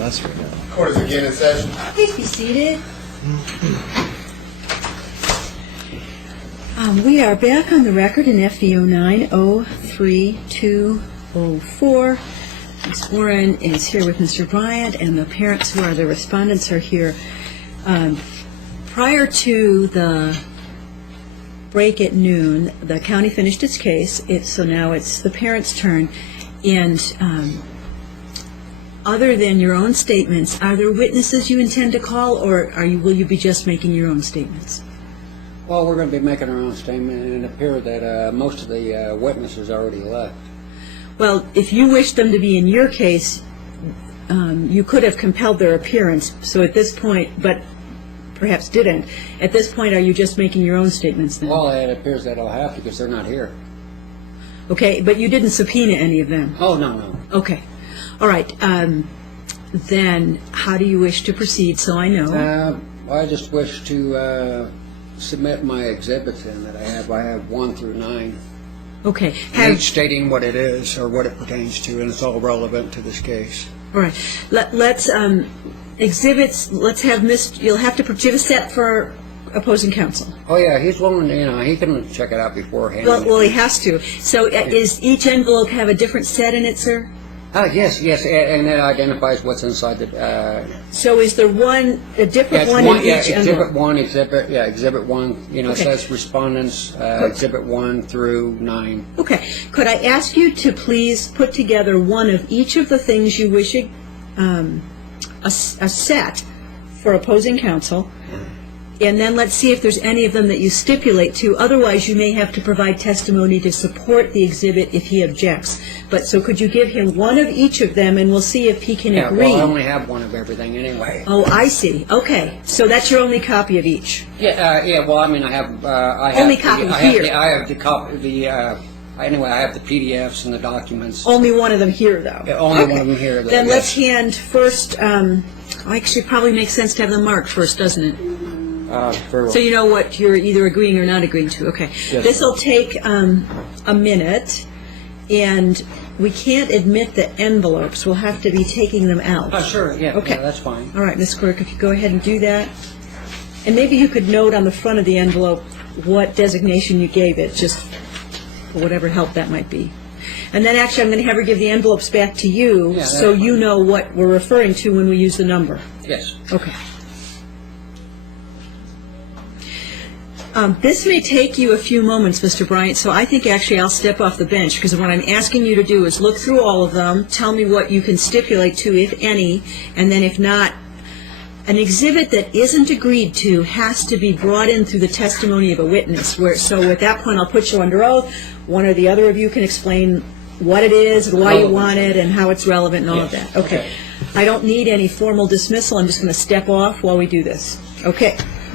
Unless we know. Court is again in session. Please be seated. We are back on the record in FVO 903-204. Ms. Warren is here with Mr. Bryant, and the parents who are the respondents are here. Prior to the break at noon, the county finished its case, so now it's the parents' turn. And other than your own statements, are there witnesses you intend to call, or will you be just making your own statements? Well, we're going to be making our own statement, and it appears that most of the witnesses already left. Well, if you wish them to be in your case, you could have compelled their appearance. So at this point, but perhaps didn't. At this point, are you just making your own statements then? Well, it appears that I'll have to because they're not here. Okay, but you didn't subpoena any of them? Oh, no. Okay. All right. Then how do you wish to proceed so I know? I just wish to submit my exhibits in that I have. I have 1 through 9. Okay. Each stating what it is or what it pertains to, and it's all relevant to this case. All right. Let's exhibits. Let's have you'll have to give a set for opposing counsel. Oh yeah, he's willing to. He can check it out beforehand. Well, he has to. So, is each envelope have a different set in it, sir? Yes, and it identifies what's inside the. So, is there a different one in each envelope? Exhibit 1. It says respondents. Exhibit 1 through 9. Okay. Could I ask you to please put together one of each of the things you wish a set for opposing counsel, and then let's see if there's any of them that you stipulate to. Otherwise, you may have to provide testimony to support the exhibit if he objects. But so could you give him one of each of them, and we'll see if he can agree. Well, I only have one of everything anyway. Oh, I see. Okay. So that's your only copy of each. Well, I mean, I have. Only copy here. I have the copy. Anyway, I have the PDFs and the documents. Only one of them here, though. Yeah, only one of them here. Then let's hand first. Actually, it probably makes sense to have them marked first, doesn't it? Very well. So you know what you're either agreeing or not agreeing to. Okay. Yes, this will take a minute, and we can't admit the envelopes. We'll have to be taking them out. Oh, sure. Yeah. Okay. Yeah, that's fine. All right, Ms. Clerk, if you go ahead and do that. And maybe you could note on the front of the envelope what designation you gave it, just for whatever help that might be. And then actually I'm going to have her give the envelopes back to you so you know what we're referring to when we use the number. Yes. Okay. This may take you a few moments, Mr. Bryant, so I think actually I'll step off the bench, because what I'm asking you to do is look through all of them, tell me what you can stipulate to, if any, and then if not, an exhibit that isn't agreed to has to be brought in through the testimony of a witness. So at that point I'll put you under oath. One or the other of you can explain what it is, why you want it, and how it's relevant and all of that. Okay. I don't need any formal dismissal. I'm just going to step off while we do this. Okay.